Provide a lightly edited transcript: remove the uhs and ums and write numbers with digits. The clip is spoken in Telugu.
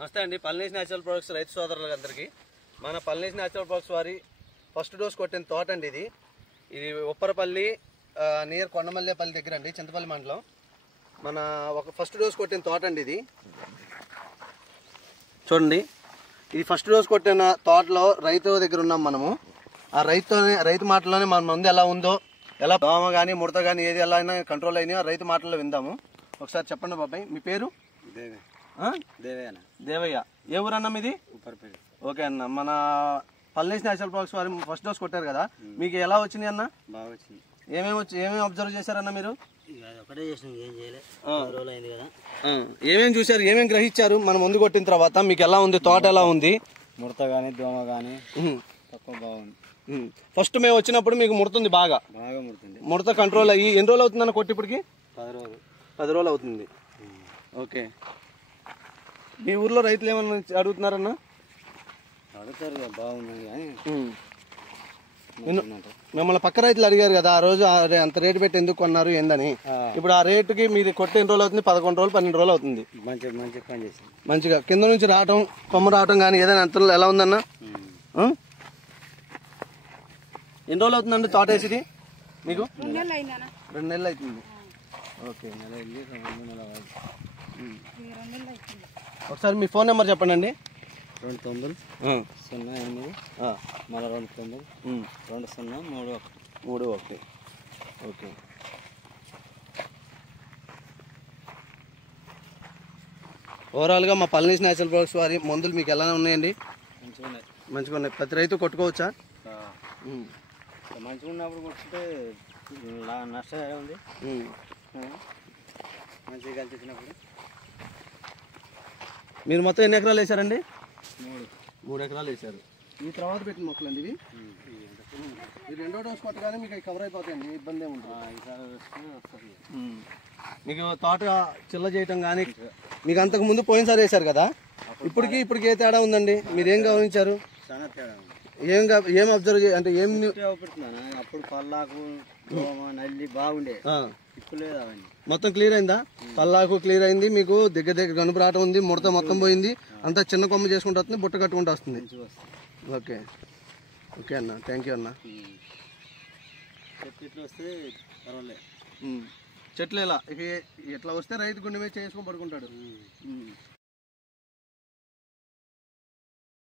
నమస్తే అండి. పల్నీస్ న్యాచురల్ ప్రొడక్ట్స్ రైతు సోదరులందరికీ మన పల్నీస్ న్యాచురల్ ప్రొడక్ట్స్ వారి ఫస్ట్ డోస్ కొట్టిన తోట అండి ఇది ఉప్పరపల్లి నియర్ కొండమల్లేపల్లి దగ్గర అండి, చింతపల్లి మండలం. మన ఒక ఫస్ట్ డోస్ కొట్టిన తోట అండి ఇది. చూడండి, ఇది ఫస్ట్ డోస్ కొట్టిన తోటలో రైతు దగ్గర ఉన్నాం మనము. ఆ రైతు మాటలోనే మన ముందు ఎలా ఉందో, ఎలా దోమ కానీ ముడత కానీ ఏది ఎలా అయినా కంట్రోల్ అయినాయో రైతు మాటల్లో విందాము. ఒకసారి చెప్పండి బాబాయ్, మీ పేరు? దేవయ్య. ఏ ఊరన్నా మీది? ఓకే అన్న, మన పల్నీస్ న్యాచురల్ ప్రొడక్ట్స్ వారి ఫస్ట్ డోస్ కొట్టారు కదా, మీకు ఎలా వచ్చినాయి అన్న? బాగా వచ్చింది. ఏమేమి అబ్జర్వ్ చేశారన్న మీరు? ఒకటే చేసినాం, ఏం చేయలేదు. రోజులు అయింది కదా. ఏమేమి చూసారు, ఏమేమి గ్రహించారు మన ముందు కొట్టిన తర్వాత? మీకు ఎలా ఉంది, తోట ఎలా ఉంది? ముడత గానీ దోమ గానీ తక్కువ బాగుంది. ఫస్ట్ మేము వచ్చినప్పుడు మీకు ముడుతుంది, బాగా ముడుతుంది. ముడత కంట్రోల్ అయ్యి ఎన్ని రోజులు అవుతుందన్న కొట్టి? ఇప్పటికి 10 రోజులు అవుతుంది. ఓకే, మీ ఊర్లో రైతులు ఏమన్నా అడుగుతున్నారన్నా? అడుగుతారు, బాగుంది కానీ మిమ్మల్ని పక్క రైతులు అడిగారు కదా ఆ రోజు, అంత రేటు పెట్టి ఎందుకు కొన్నారు ఏందని. ఇప్పుడు ఆ రేటుకి మీరు కొట్టి ఎన్ని రోజులు అవుతుంది? 11 రోజులు 12 రోజులు అవుతుంది. మంచిగా పని చేసింది. మంచిగా కింద నుంచి రావటం, కొమ్మ రావటం కానీ ఏదైనా అంత ఎలా ఉందన్న? ఎన్ని రోజులు అవుతుందండి తోట వేసి మీకు? 2 నెలలు అవుతుంది. ఓకే, ఒకసారి మీ ఫోన్ నెంబర్ చెప్పండి అండి. 29 08 మళ్ళీ 29 20 31. ఓకే, ఓవరాల్గా మా పల్నీస్ న్యాచురల్ ప్రొడక్ట్స్ వారి మందులు మీకు ఎలా ఉన్నాయండి? మంచిగా ఉన్నాయి. ప్రతి రైతు కొట్టుకోవచ్చా? మంచిగా ఉన్నప్పుడు కొట్టుకుంటే నష్టం ఉంది. మంచిగా కలిసి వచ్చినప్పుడు. మీరు మొత్తం ఎన్ని ఎకరాలు వేసారండి? 3 ఎకరాలు వేసారు. ఈ తర్వాత పెట్టిన మొక్కలు అండి ఇవి. ఈ 2వ డోస్ కొట్టగానే మీకు అవి కవర్ అయిపోతాయండి, ఇబ్బంది ఏమి ఉంటుంది. మీకు తోట చిల్ల చేయటం కానీ, మీకు అంతకు ముందు పోయినసారి వేశారు కదా, ఇప్పటికి ఏ తేడా ఉందండి? మీరు ఏం గమనించారు? చాలా తేడా ఉంది. ఏం అబ్జర్వ్ అంటే ఏం పెడుతున్నాను? అప్పుడు పల్లాకు నల్లి బాగుండే, ఇప్పుడు లేదు. అవన్నీ మొత్తం క్లియర్ అయిందా? పల్లాకు క్లియర్ అయింది, మీకు దగ్గర గనుపు రావటం ఉంది, ముడత మొత్తం పోయింది, అంతా చిన్న కొమ్మ చేసుకుంటూ వస్తుంది, బుట్ట కట్టుకుంటూ వస్తుంది. ఓకే ఓకే అన్న, థ్యాంక్ యూ అన్న. చెట్లు వస్తే పర్వాలేదు. చెట్లు ఇలా ఇట్లా వస్తే రైతు గుండె మీద చేసుకొని పడుకుంటాడు.